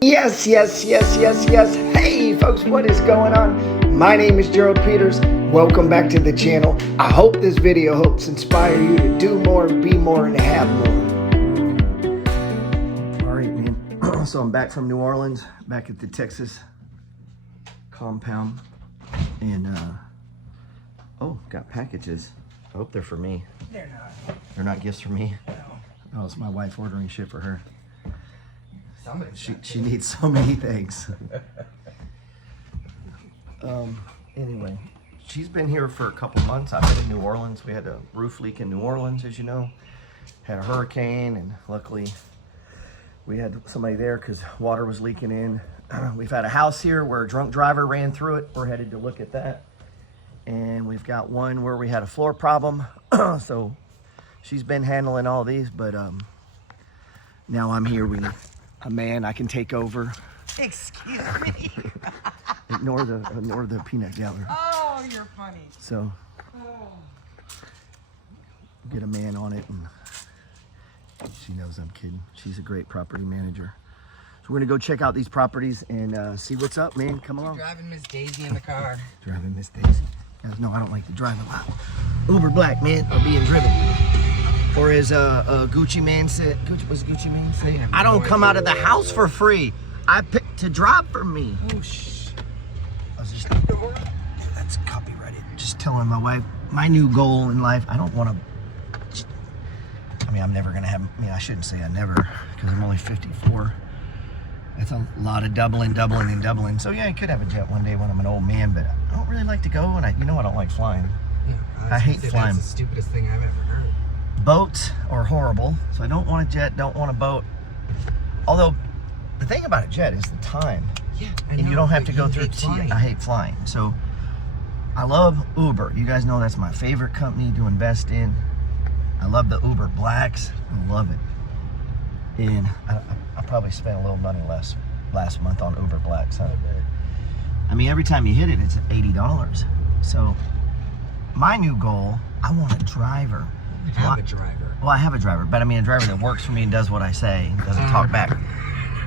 Yes, yes, yes, yes, yes. Hey, folks, what is going on? My name is Gerald Peters. Welcome back to the channel. I hope this video helps inspire you to do more, be more, and have more. All right, man. So I'm back from New Orleans, back at the Texas compound. And, oh, got packages. I hope they're for me. They're not. They're not gifts for me? No. Oh, it's my wife ordering shit for her. She needs so many things. Anyway, she's been here for a couple months. I've been in New Orleans. We had a roof leak in New Orleans, as you know. Had a hurricane, and luckily we had somebody there because water was leaking in. We've had a house here where a drunk driver ran through it. We're headed to look at that. And we've got one where we had a floor problem. So she's been handling all these, but now I'm here. A man, I can take over. Excuse me. ignore the peanut gallery. Oh, you're funny. So get a man on it, and she knows I'm kidding. She's a great property manager. So we're gonna go check out these properties and see what's up, man. Come along. Driving Miss Daisy in the car. Driving Miss Daisy. Guys know I don't like to drive a lot. Uber black, man, or being driven. Or as Gucci Man said, Gucci Man say? I don't come out of the house for free. I pick to drive for me. Oh, shh. I was just, that's copyrighted. Just telling my wife, my new goal in life, I don't want to, I mean, I'm never going to have, I mean, I shouldn't say I never, because I'm only 54. That's a lot of doubling. So yeah, I could have a jet one day when I'm an old man, but I don't really like to go, and I don't like flying. Yeah, I hate flying. That's the stupidest thing I've ever heard. Boats are horrible, so I don't want a jet, don't want a boat. Although, the thing about a jet is the time. Yeah, I know, and you don't have to go through I hate flying. So, I love Uber. You guys know that's my favorite company to invest in. I love the Uber Blacks. I love it. And I probably spent a little money last month on Uber Blacks. Huh? I mean, every time you hit it, it's $80. So, my new goal, I want a driver. You have a driver. Well, I have a driver, but I mean a driver that works for me and does what I say, and doesn't talk back.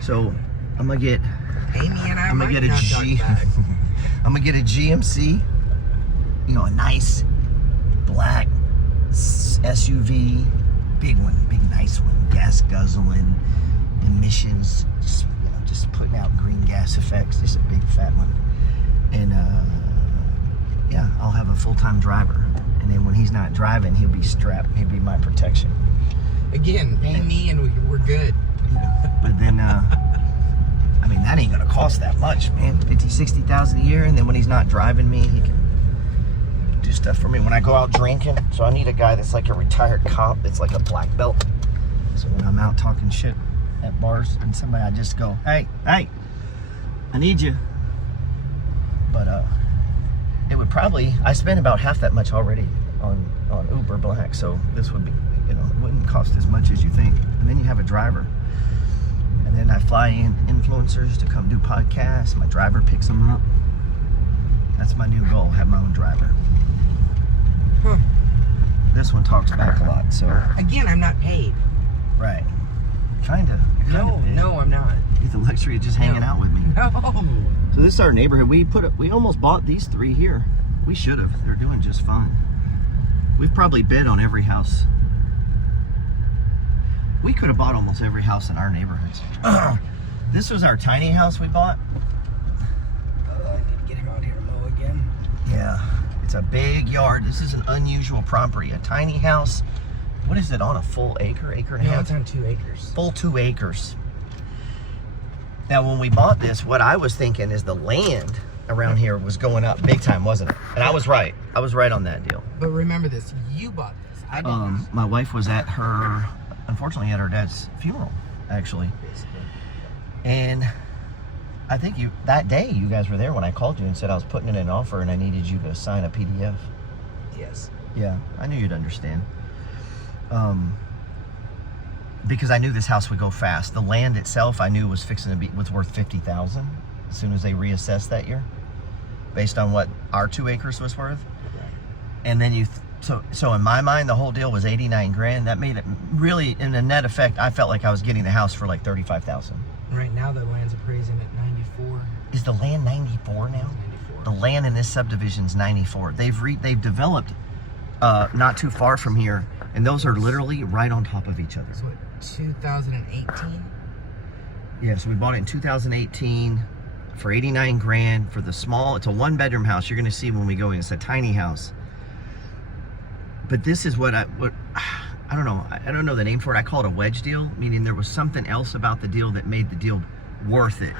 So I'm gonna get. Amy and I I'm gonna get a I'm gonna get a GMC. You know, a nice black SUV, big one, big nice one, gas guzzling, emissions, just putting out green gas effects. Just a big fat one, and yeah, I'll have a full-time driver. And then when he's not driving, he'll be strapped. He'll be my protection. Again, pay me and we're good. But then, I mean, that ain't gonna cost that much, man. 50, 60,000 a year. And then when he's not driving me, he can do stuff for me. When I go out drinking, so I need a guy that's like a retired cop. That's like a black belt. So when I'm out talking shit at bars and somebody, I just go, hey, I need you. But, it would probably, I spent about half that much already on Uber Black, so this would be, it wouldn't cost as much as you think. And then you have a driver. And then I fly in influencers to come do podcasts. My driver picks them up. That's my new goal, have my own driver. Huh. This one talks back a lot, so. Again, I'm not paid. Right. Kinda. No, I'm not. You get the luxury of just hanging out with me. No. So this is our neighborhood. We almost bought these three here. We should have. They're doing just fine. We've probably bid on every house. We could have bought almost every house in our neighborhoods. This was our tiny house we bought. I need to get him out here to mow again. Yeah, it's a big yard. This is an unusual property. A tiny house. What is it on, a full acre and a half? No, it's on 2 acres. Full 2 acres. Now, when we bought this, what I was thinking is the land around here was going up big time, wasn't it? And I was right. I was right on that deal. But remember this, you bought this. I didn't. My wife was at her, unfortunately, at her dad's funeral, actually. And I think that day you guys were there when I called you and said I was putting in an offer and I needed you to sign a PDF. Yes. Yeah, I knew you'd understand. Because I knew this house would go fast. The land itself I knew was was worth $50,000 as soon as they reassessed that year, based on what our 2 acres was worth. And then So in my mind, the whole deal was 89 grand. That made it really, in a net effect, I felt like I was getting the house for like 35,000. Right now, the land's appraising at 94. Is the land 94 now? 94. The land in this subdivision's 94. They've developed not too far from here, and those are literally right on top of each other. So what, 2018? Yeah, so we bought it in 2018 for 89 grand for the small. It's a 1-bedroom house. You're gonna see when we go in. It's a tiny house. But this is what I don't know. I don't know the name for it. I call it a wedge deal, meaning there was something else about the deal that made the deal worth it.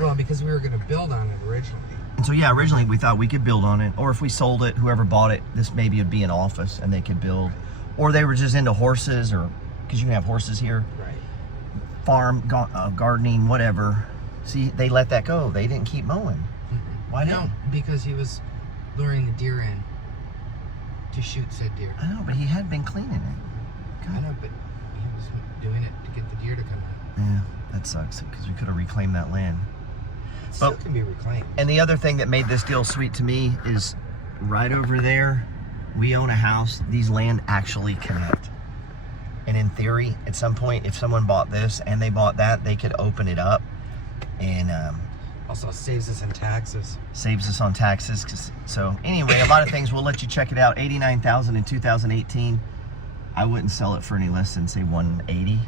Well, because we were going to build on it originally. And so yeah, originally we thought we could build on it, or if we sold it, whoever bought it, this maybe would be an office and they could build, or they were just into horses, or because you can have horses here, Right. farm, gardening, whatever. See, they let that go. They didn't keep mowing. Why No, not? because he was luring the deer in to shoot said deer. I know, but he had been cleaning it. I know, but he was doing it to get the deer to come out. Yeah, that sucks because we could have reclaimed that land. It still can be reclaimed. And the other thing that made this deal sweet to me is right over there, we own a house. These land actually connect. And in theory, at some point, if someone bought this and they bought that, they could open it up and Also saves us in taxes. saves us on taxes. So anyway, a lot of things. We'll let you check it out. 89,000 in 2018. I wouldn't sell it for any less than say 180,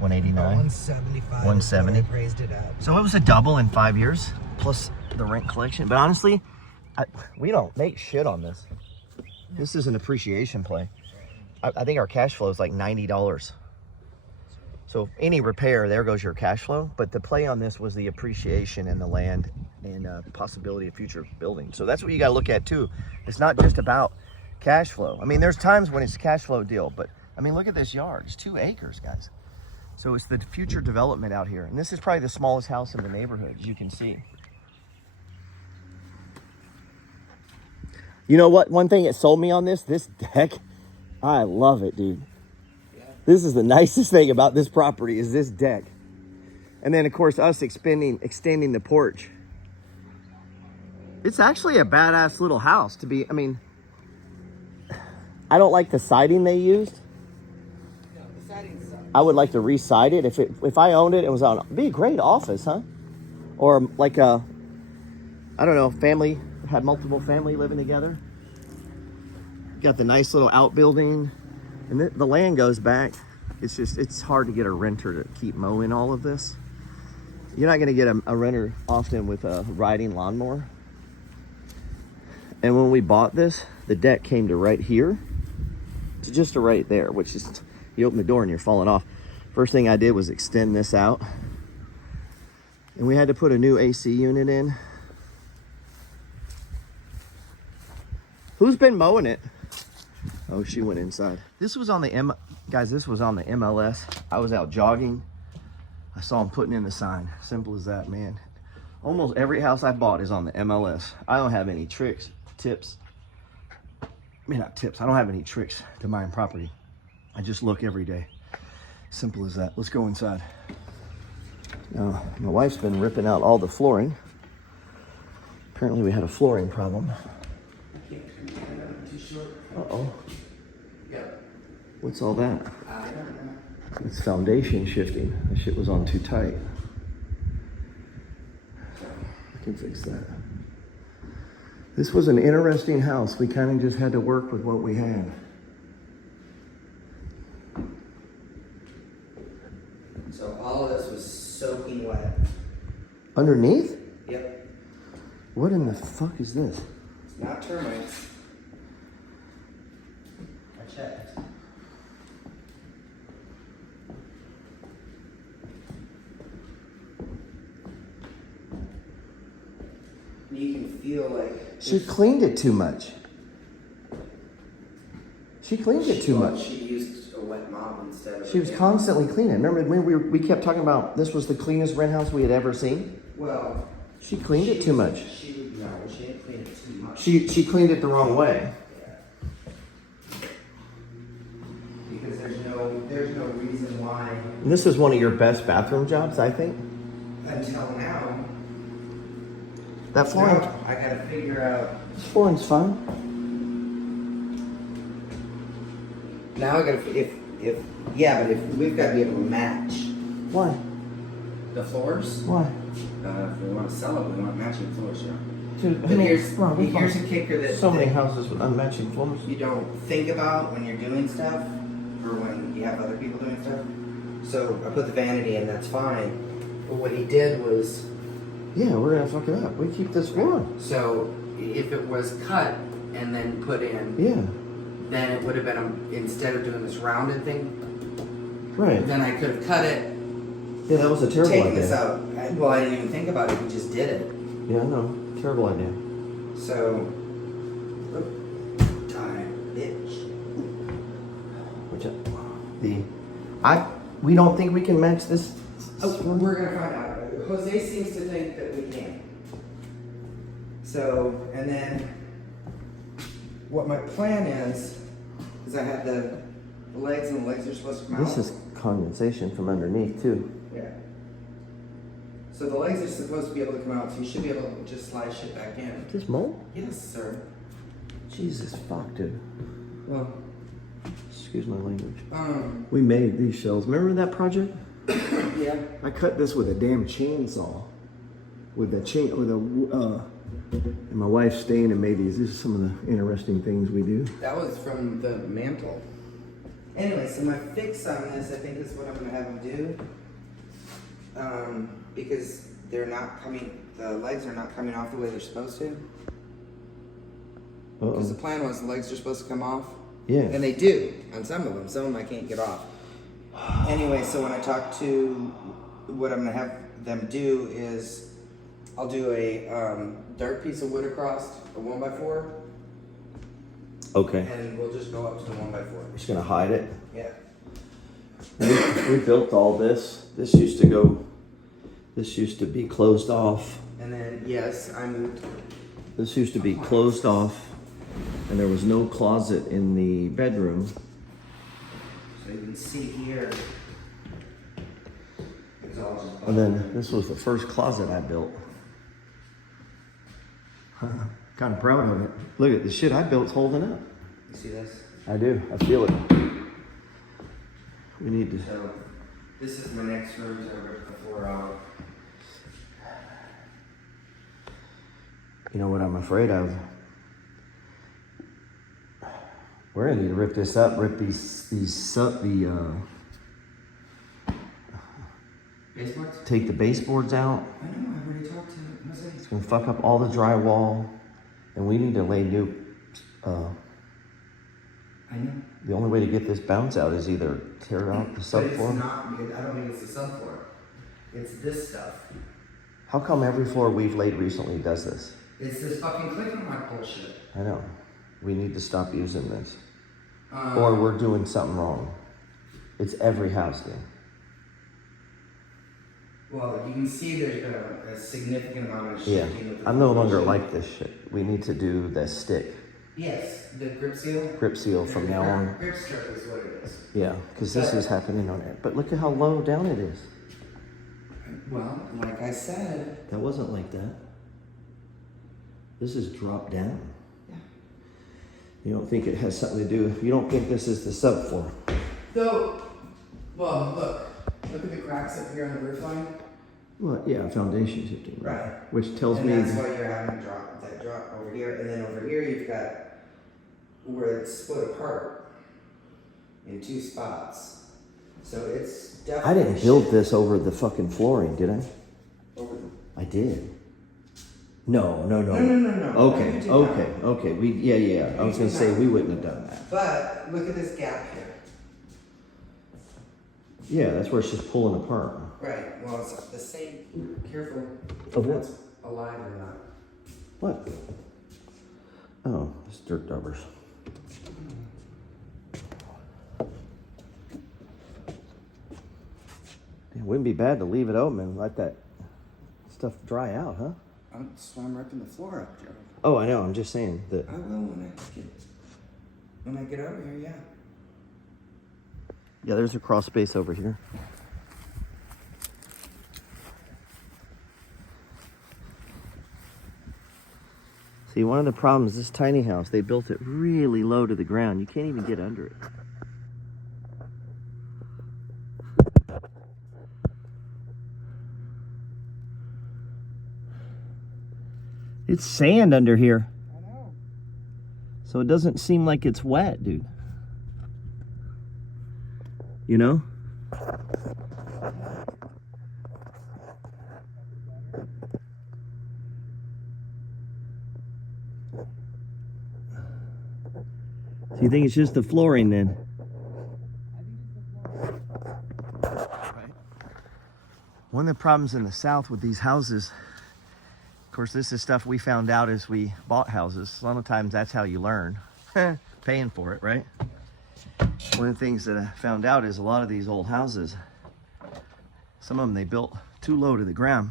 189, 175. 170. They raised it up. So it was a double in 5 years, plus the rent collection. But honestly, we don't make shit on this. This is an appreciation play. I think our cash flow is like $90. So any repair, there goes your cash flow. But the play on this was the appreciation and the land and possibility of future building. So that's what you got to look at too. It's not just about cash flow. I mean, there's times when it's a cash flow deal, but I mean, look at this yard. It's 2 acres, guys. So it's the future development out here. And this is probably the smallest house in the neighborhood, as you can see. You know what? One thing that sold me on this deck, I love it, dude. This is the nicest thing about this property is this deck. And then, of course, us extending the porch. It's actually a badass little house to be, I mean, I don't like the siding they used. No, the siding sucks. I would like to re-side it. If I owned it, it was on, it'd be a great office, huh? Or like a, I don't know, family, had multiple family living together. Got the nice little outbuilding. And the land goes back. It's just, it's hard to get a renter to keep mowing all of this. You're not gonna get a renter often with a riding lawnmower. And when we bought this, the deck came to right here, to just to right there, which is, you open the door and you're falling off. First thing I did was extend this out. And we had to put a new AC unit in. Who's been mowing it? Oh, she went inside. This was on the guys, this was on the MLS. I was out jogging. I saw him putting in the sign. Simple as that, man. Almost every house I bought is on the MLS. I don't have any tips. I mean, not tips. I don't have any tricks to buying property. I just look every day. Simple as that. Let's go inside. Now, my wife's been ripping out all the flooring. Apparently we had a flooring problem. Uh-oh. What's all that? It's foundation shifting. The shit was on too tight. I can fix that. This was an interesting house. We kind of just had to work with what we had. So all of this was soaking wet. Underneath? Yep. What in the fuck is this? It's not termites. I checked. You can feel like She cleaned it too much. She cleaned it too much. She used a wet mop instead of. She was constantly cleaning. Remember when we kept talking about this was the cleanest rent house we had ever seen? Well, She cleaned it too much. She didn't clean it too much. She cleaned it the wrong way. Because there's no reason why And this is one of your best bathroom jobs, I think. until now. That flooring, Now I gotta figure out. flooring's fine. Now I gotta, yeah, but if we've got to be able to match. Why? The floors? Why? If we want to sell it, we want matching floors, yeah. Dude, But here's a kicker that so many houses with unmatching floors. you don't think about when you're doing stuff, or when you have other people doing stuff. So I put the vanity in, that's fine. But what he did was, Yeah, we're gonna fuck it up. We keep this floor. so if it was cut and then put in, Yeah, then it would have been, instead of doing this rounded thing, right. then I could have cut it, Yeah, that was a terrible taken idea. this out. Well, I didn't even think about it, we just did it. Yeah, I know. Terrible idea. So, time, bitch. Which we don't think we can match this. Oh, we're gonna find out. Jose seems to think that we can. So, and then what my plan is I have the legs, and the legs are supposed to come out. This is condensation from underneath too. Yeah. So the legs are supposed to be able to come out, so you should be able to just slide shit back in. This mold? Yes, sir. Jesus fuck, dude. Well, excuse my language. um, We made these shells. Remember that project? yeah. I cut this with a damn chainsaw. And my wife stained and made these. These are some of the interesting things we do. That was from the mantle. Anyway, so my fix on this, I think, is what I'm gonna have them do. Because they're not coming, the legs are not coming off the way they're supposed to. Because the plan was the legs are supposed to come off. Yeah. And they do on some of them I can't get off. Anyway, so when I talk to, what I'm gonna have them do is, I'll do a dark piece of wood across, a 1x4, Okay. and we'll just go up to the 1x4. Just gonna hide it. Yeah. We built all this. This used to be closed off. And then, yes, I moved. This used to be closed off, and there was no closet in the bedroom. So you can see here, it's all just. And then this was the first closet I built. Kind of proud of it. Look at the shit I built's holding up. You see this? I do. I feel it. We need to. So, this is my next room to rip the floor out. You know what I'm afraid of? We're gonna need to rip this up. Rip the Baseboards? take the baseboards out. I know, I already talked to Jose. It's gonna fuck up all the drywall, and we need to lay new. I know. The only way to get this bounce out is either tear out the But it's subfloor. not, I don't think it's the subfloor. It's this stuff. How come every floor we've laid recently does this? It's this fucking clicking lock bullshit. I know. We need to stop using this, or we're doing something wrong. It's every house thing. Well, you can see there's been a significant amount of Yeah, shifting with the I'm no longer bullshit. like this shit. We need to do the stick Yes, the grip seal. grip seal from now on. Grip strip is what it is. Yeah, because this is happening on it. But look at how low down it is. Well, like I said. That wasn't like that. This is dropped down. Yeah. You don't think it has something to do? You don't think this is the subfloor? So, well, look at the cracks up here on the roof line. Well, yeah, foundation shifting. Right. Which tells And me that's why you're having that drop over here, and then over here you've got where it's split apart in two spots. So it's definitely. I didn't build this over the fucking flooring, did I? Over the. I did. No. No. Okay, You did okay, not. okay. Yeah. I was gonna say we wouldn't have done that. But look at this gap here. Yeah, that's where it's just pulling apart. Right. Well, it's the same. Ooh, careful. Of what? That's alive or not. What? Oh, it's dirt daubers. It wouldn't be bad to leave it open and let that stuff dry out, huh? That's why I'm ripping the floor up, Gerald. Oh, I know. I'm just saying that. I will when I get out of here. Yeah. Yeah, there's a cross space over here. See, one of the problems, this tiny house, they built it really low to the ground. You can't even get under it. It's sand under here. I know. So it doesn't seem like it's wet, dude. You know? So you think it's just the flooring then? One of the problems in the South with these houses, of course, this is stuff we found out as we bought houses. A lot of times that's how you learn, paying for it, right? One of the things that I found out is a lot of these old houses, some of them they built too low to the ground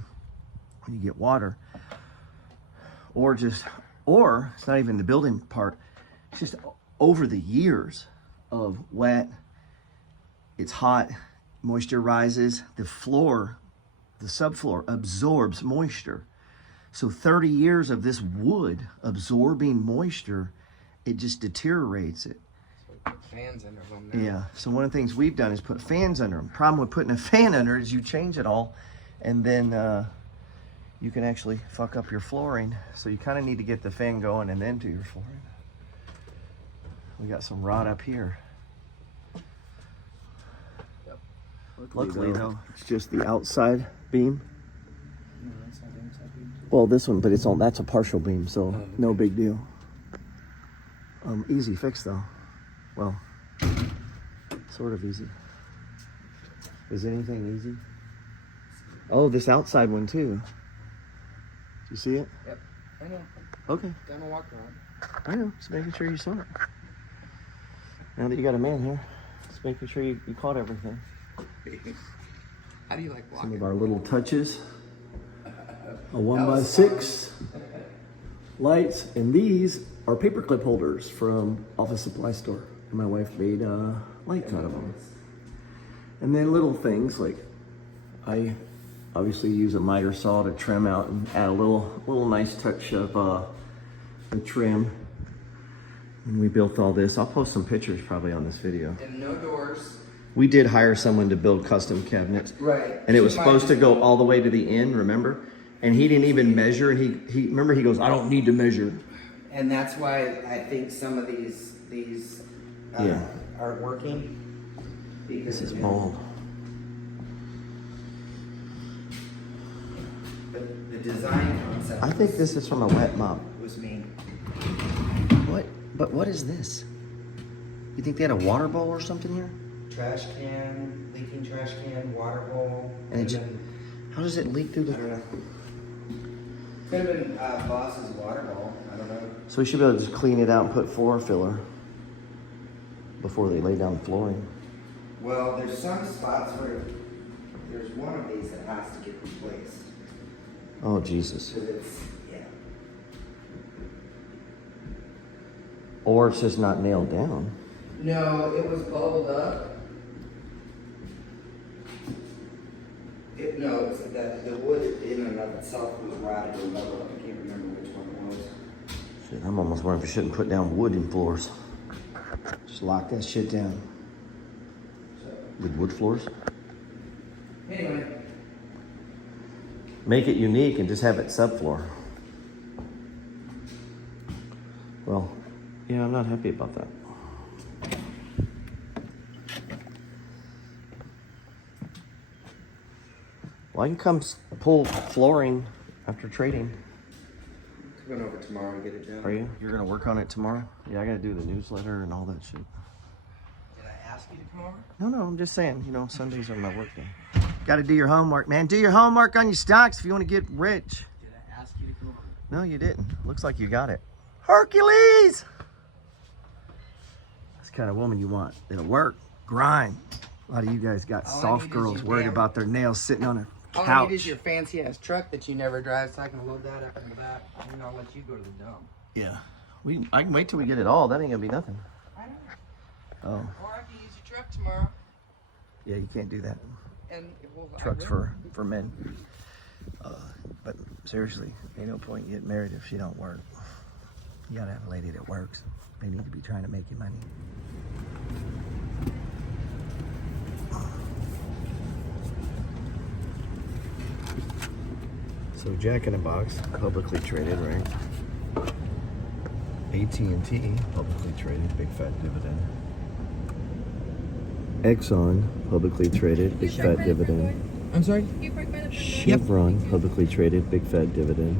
when you get water, or it's not even the building part, it's just over the years of wet, it's hot, moisture rises, the floor, the subfloor absorbs moisture. So 30 years of this wood absorbing moisture, it just deteriorates it. So we put fans under them now. Yeah, so one of the things we've done is put fans under them. Problem with putting a fan under it is you change it all, and then you can actually fuck up your flooring. So you kind of need to get the fan going and then do your flooring. We got some rot up here. Yep. Luckily though, it's just the outside beam. No, that's not the inside beam. Well, this one, but that's a partial beam, so no big deal. Easy fix though. Well, sort of easy. Is anything easy? Oh, this outside one too. Do you see it? Yep. I know. Okay, Down a walk around. I know. Just making sure you saw it. Now that you got a man here, just making sure you caught everything. How do you like walking? Some of our little touches. A 1x6 lights, and these are paperclip holders from office supply store. And my wife made lights out of them. And then little things like I obviously use a miter saw to trim out and add a little nice touch of the trim. And we built all this. I'll post some pictures probably on this video. And no doors. We did hire someone to build custom cabinets. Right. And it was supposed to go all the way to the end, remember? And he didn't even measure, and he remember, he goes, I don't need to measure. And that's why I think some of these Yeah. aren't working. This is bold. The design concept. I think this is from a wet mop. was me. What? But what is this? You think they had a water bowl or something here? Trash can, leaking trash can, water bowl. And it just, how does it leak through I don't the... know. Could have been Boss's water bowl. I don't know. So we should be able to just clean it out and put floor filler before they lay down flooring. Well, there's some spots where there's one of these that has to get replaced. Oh, Jesus. Because it's, yeah. Or it's just not nailed down. No, it was bubbled up. No, it's that the wood in and of itself was rotted or bubbled up. I can't remember which one it was. Shit, I'm almost wondering if we shouldn't put down wood in floors. Just lock that shit down. So, With wood floors. anyway. Make it unique and just have it subfloor. Well, yeah, I'm not happy about that. Well, I can come pull flooring after trading. Coming over tomorrow to get it done. Are you? You're gonna work on it tomorrow? Yeah, I gotta do the newsletter and all that shit. Did I ask you to come over? No, I'm just saying, Sundays are my work day. Gotta do your homework, man. Do your homework on your stocks if you want to get rich. Did I ask you to come over? No, you didn't. Looks like you got it. Hercules! That's the kind of woman you want. It'll work, grind. A lot of you guys got All I soft need is girls your worried damn- about their nails sitting on a All I couch. need is your fancy ass truck that you never drive, so I can load that up in the back, and then I'll let you go to the dump. Yeah. I can wait till we get it all. That ain't gonna be nothing. I know. Oh, Or I can use your truck tomorrow, yeah, you can't do that. and we'll. Trucks for men. But seriously, ain't no point in getting married if she don't work. You gotta have a lady that works. They need to be trying to make you money. So Jack in a Box, publicly traded, right? AT&T, publicly traded, big fat dividend. Exxon, publicly traded, big fat dividend. I'm sorry? Chevron, publicly traded, big fat dividend.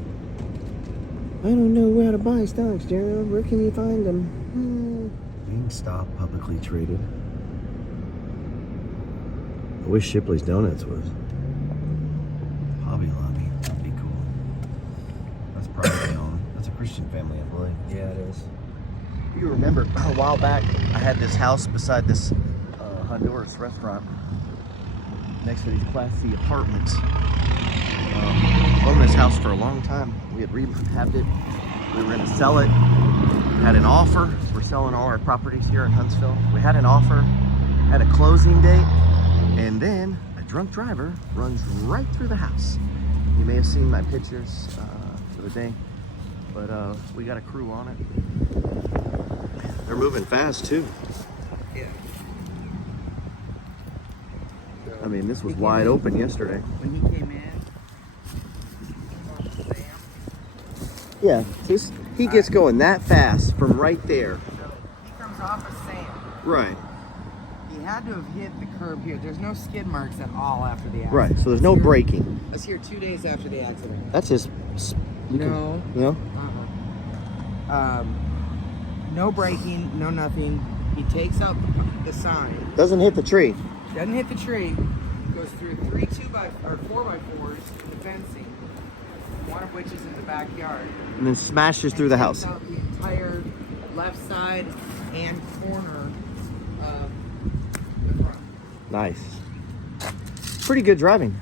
I don't know where to buy stocks, Gerald. Where can you find them? GameStop, publicly traded. I wish Shipley's Donuts was. Hobby Lobby, that'd be cool. That's privately owned. That's a Christian family, I believe. Yeah, it is. You remember a while back, I had this house beside this Honduras restaurant next to these Class C apartments. Owned this house for a long time. We had rehabbed it. We were going to sell it. Had an offer. We're selling all our properties here in Huntsville. We had an offer, had a closing date, and then a drunk driver runs right through the house. You may have seen my pictures the other day, but we got a crew on it. They're moving fast too. Yeah. I mean, this was wide open yesterday. When he came in, Yeah, he gets going that fast from right there. so he comes off of Sam. Right. He had to have hit the curb here. There's no skid marks at all after the accident. Right, so there's no braking. Let's hear 2 days after the accident. That's just... No. No? No braking, no nothing. He takes out the sign. Doesn't hit the tree. Doesn't hit the tree. Goes through 4x4s, the fencing. One of which is in the backyard. And then smashes through the house. Takes out the entire left side and corner of the front. Nice. Pretty good driving.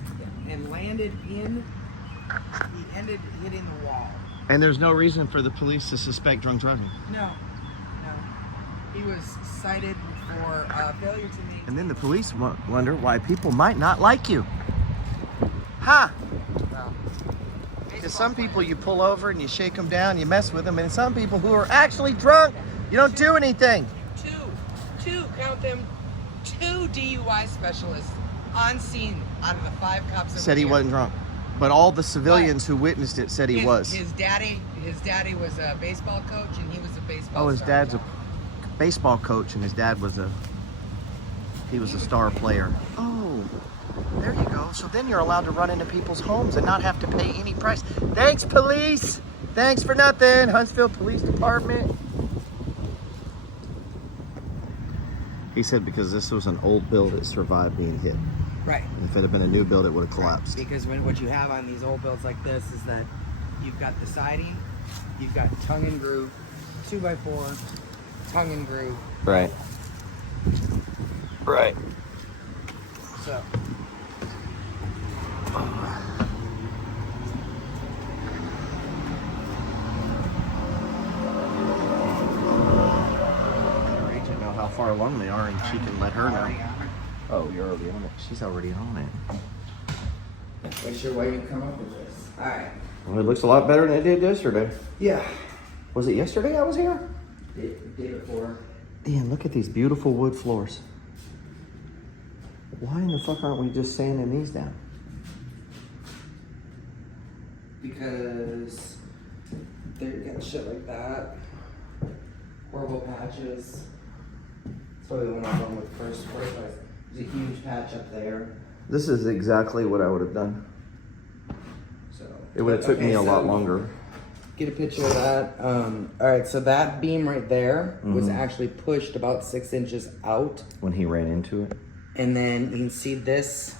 And landed in. He ended hitting the wall. And there's no reason for the police to suspect drunk driving. No. He was cited for failure to maintain. And then the police wonder why people might not like you. Ha! Well, Because some people you pull over and you shake them down, you mess with them, and some people who are actually drunk, you don't do anything. Count them, 2 DUI specialists on scene out of the 5 cops. Said he wasn't drunk. But all the civilians who witnessed it said he was. His daddy was a baseball coach, and he was a baseball. Oh, his star. dad's a baseball coach, and his dad was a star player. Oh, there you go. So then you're allowed to run into people's homes and not have to pay any price. Thanks, police. Thanks for nothing, Huntsville Police Department. He said because this was an old build, it survived being hit. Right. If it had been a new build, it would have collapsed. Because what you have on these old builds like this is that you've got the siding, you've got tongue and groove, 2x4, tongue and groove. Right. Right. So. Her agent know how far along they are, and she can let her know. Oh, you're already on it. She's already on it. What's your way you come up with this? All right. Well, it looks a lot better than it did yesterday. Yeah. Was it yesterday I was here? Day before. Ian, look at these beautiful wood floors. Why in the fuck aren't we just sanding these down? Because they're getting shit like that. Horrible patches. That's why we went on one with first place. There's a huge patch up there. This is exactly what I would have done. So It would have took me a lot longer. Get a picture of that. All right, so that beam right there was actually pushed about 6 inches out. When he ran into it? And then you can see this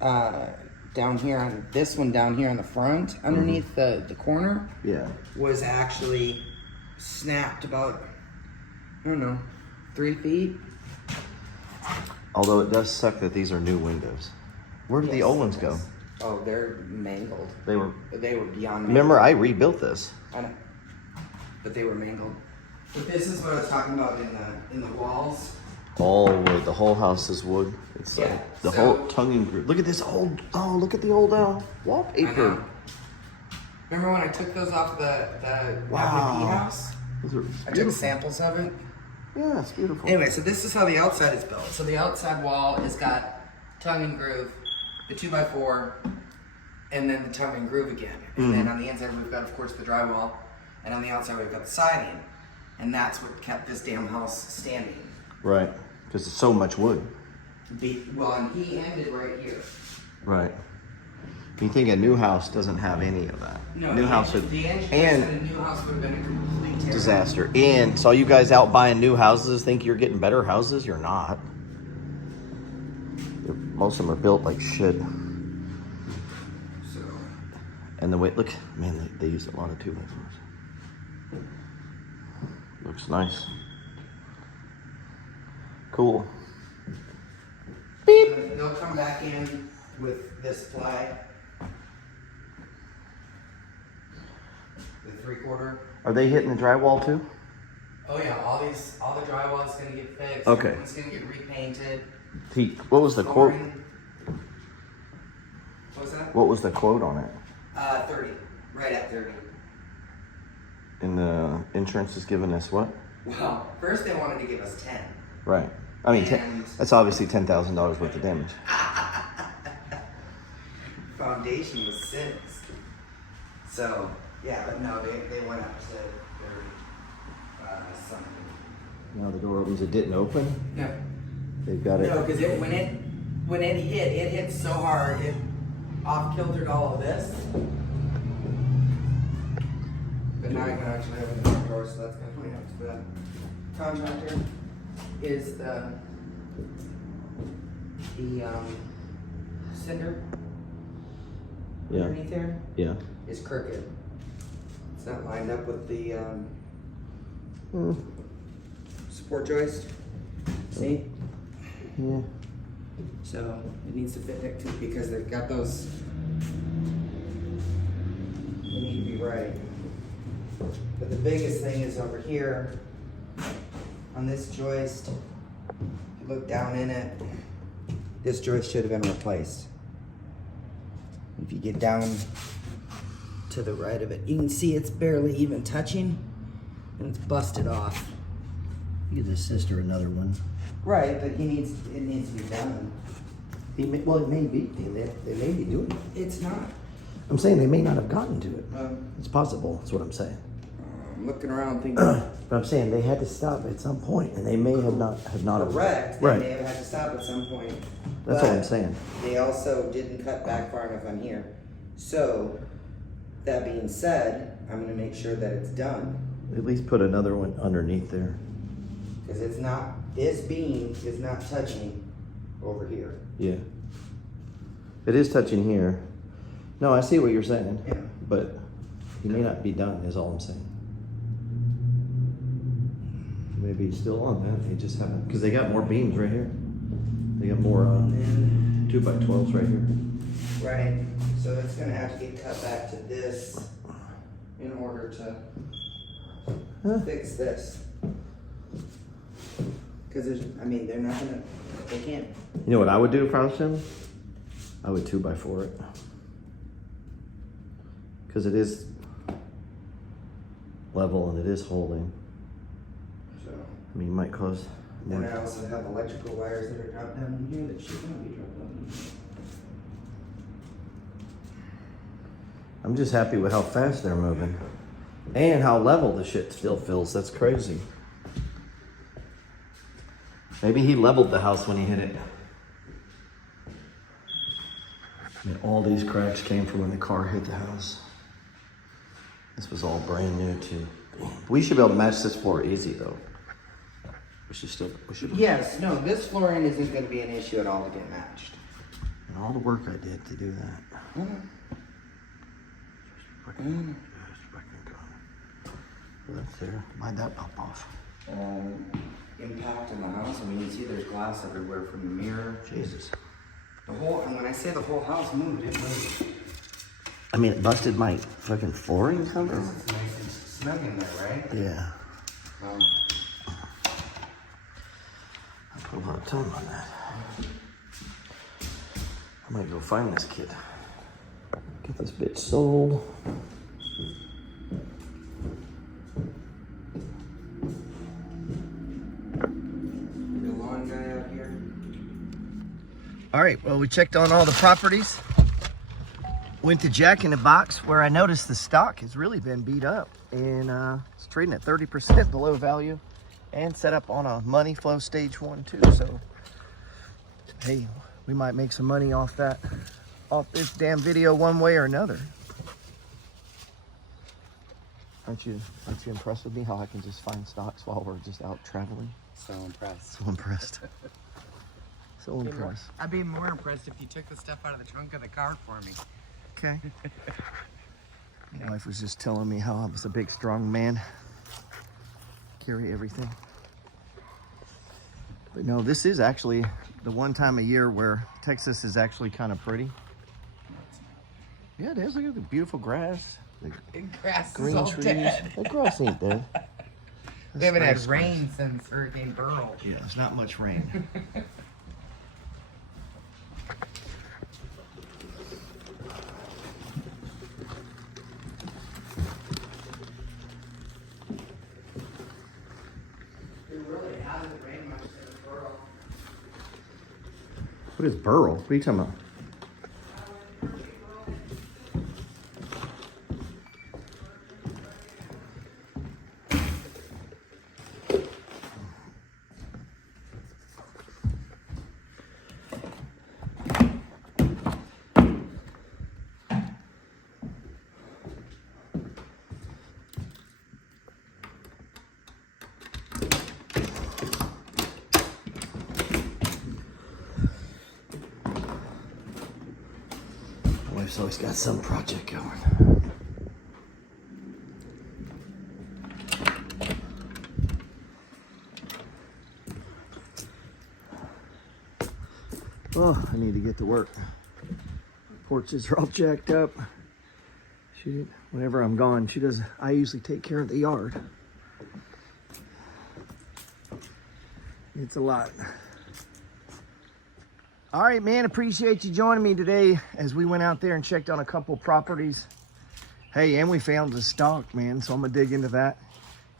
down here on this one down here on the front underneath the corner. Yeah. Was actually snapped about, I don't know, 3 feet. Although it does suck that these are new windows. Where did the old ones go? Oh, they're mangled. They were beyond mangled. Remember, I rebuilt this. I know. But they were mangled. But this is what I was talking about in the walls. All wood. The whole house is wood. It's Yeah, like the so- whole tongue and groove. Look at this old. Oh, look at the old I wallpaper. know. Remember when I took those off the Wow. FFP house? Those are I took beautiful. samples of it. Yeah, it's beautiful. Anyway, so this is how the outside is built. So the outside wall has got tongue and groove, the 2x4, and then the tongue and groove again. And then on the inside we've got, of course, the drywall, and on the outside we've got the siding, and that's what kept this damn house standing. Right, because it's so much wood. Well, and he ended right here. Right. You think a new house doesn't have any of that? No, new house would, the engineer and said a new house would have been a complete tear. disaster. And so you guys out buying new houses think you're getting better houses? You're not. Most of them are built like shit. So, And the way, look, man, they use a lot of 2x4s. Looks nice. Cool. Beep. they'll come back in with this ply. The 3/4. Are they hitting the drywall too? Oh yeah, all the drywall is gonna get fixed. Okay. It's gonna get repainted. What was the quote? Flooring. What was that? What was the quote on it? 30. Right at 30. And the insurance is giving us what? Well, first they wanted to give us 10. Right. I mean, And- that's obviously $10,000 worth of damage. Foundation was 6. So, yeah, but no, they went up to 30. Something. Now the door opens. It didn't open. No. They've got it. No, because when it hit so hard, it off-kiltered all of this. But now I can actually open the door, so that's gonna point up to the contractor. Is the cinder Yeah. underneath there Yeah. is crooked. It's not lined up with the support joist. See? Yeah. So it needs to fit next to it because they've got those. They need to be right. But the biggest thing is over here on this joist. If you look down in it, this joist should have been replaced. If you get down to the right of it, you can see it's barely even touching, and it's busted off. Get his sister another one. Right, but it needs to be done. Well, it may be. They may be doing it. It's not. I'm saying they may not have gotten to it. Um, It's possible. That's what I'm saying. I'm looking around thinking. But I'm saying they had to stop at some point, and they may have not Correct. They Right. may have had to stop at some point. That's But all I'm saying. They also didn't cut back far enough on here. So, that being said, I'm gonna make sure that it's done. At least put another one underneath there. Because it's not, this beam is not touching over here. Yeah. It is touching here. No, I see what you're saying. Yeah. But he may not be done, is all I'm saying. Maybe he's still on that. They just haven't, because they got more beams right here. They got more 2x12s right here. Right, so it's gonna have to get cut back to this in order to fix this. Cause there's, I mean, they're not gonna, they can't. You know what I would do if I was him? I would 2x4 it. Because it is level and it is holding. So, I mean, you might cause then more. I also have electrical wires that are dropped down in here that should not be dropped down in here. I'm just happy with how fast they're moving. And how level the shit still feels. That's crazy. Maybe he leveled the house when he hit it. I mean, all these cracks came from when the car hit the house. This was all brand new too. We should be able to match this floor easy though. We should. Yes, no, this flooring isn't gonna be an issue at all to get matched. And all the work I did to do that. That's there. Why'd that pop off? Impact in the house. I mean, you see there's glass everywhere from the mirror. Jesus. The whole, and when I say the whole house moved, it moved. I mean, it busted my fucking flooring cover. It's nice and snug in there, right? Yeah. I put a lot of time on that. I might go find this kid. Get this bitch sold. The lawn guy out here. All right, well, we checked on all the properties. Went to Jack in the Box, where I noticed the stock has really been beat up, and it's trading at 30% below value, and set up on a money flow stage 1 too. So, hey, we might make some money off this damn video one way or another. Aren't you impressed with me how I can just find stocks while we're just out traveling? So impressed. So impressed. So impressed. I'd be more impressed if you took the stuff out of the trunk of the car for me. Okay. My wife was just telling me how I was a big, strong man. Carry everything. But no, this is actually the one time a year where Texas is actually kind of pretty. Yeah, it is. Look at the beautiful grass. The Grass green is all trees. dead. The grass ain't dead. We haven't had rain since Hurricane Beryl. Yeah, there's not much rain. What is Burl? What are you talking about? Wife's always got some project going. Oh, I need to get to work. Porches are all jacked up. Whenever I'm gone, I usually take care of the yard. It's a lot. All right, man, appreciate you joining me today as we went out there and checked on a couple properties. Hey, and we found a stock, man, so I'm gonna dig into that.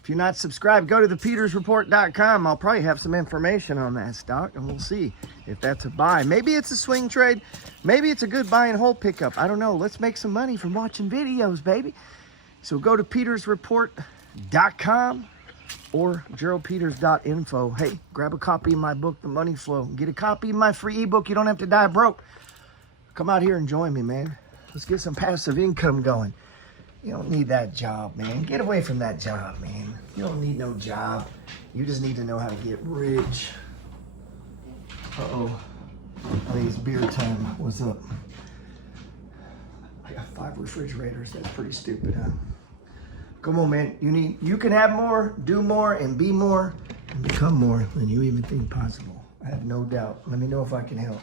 If you're not subscribed, go to thepetersreport.com. I'll probably have some information on that stock, and we'll see if that's a buy. Maybe it's a swing trade. Maybe it's a good buy and hold pickup. I don't know. Let's make some money from watching videos, baby. So go to petersreport.com or geraldpeters.info. Hey, grab a copy of my book, The Money Flow. Get a copy of my free ebook, You Don't Have to Die Broke. Come out here and join me, man. Let's get some passive income going. You don't need that job, man. Get away from that job, man. You don't need no job. You just need to know how to get rich. Uh-oh. I think it's beer time. What's up? I got 5 refrigerators. That's pretty stupid, huh? Come on, man. You can have more, do more, and be more, and become more than you even think possible. I have no doubt. Let me know if I can help.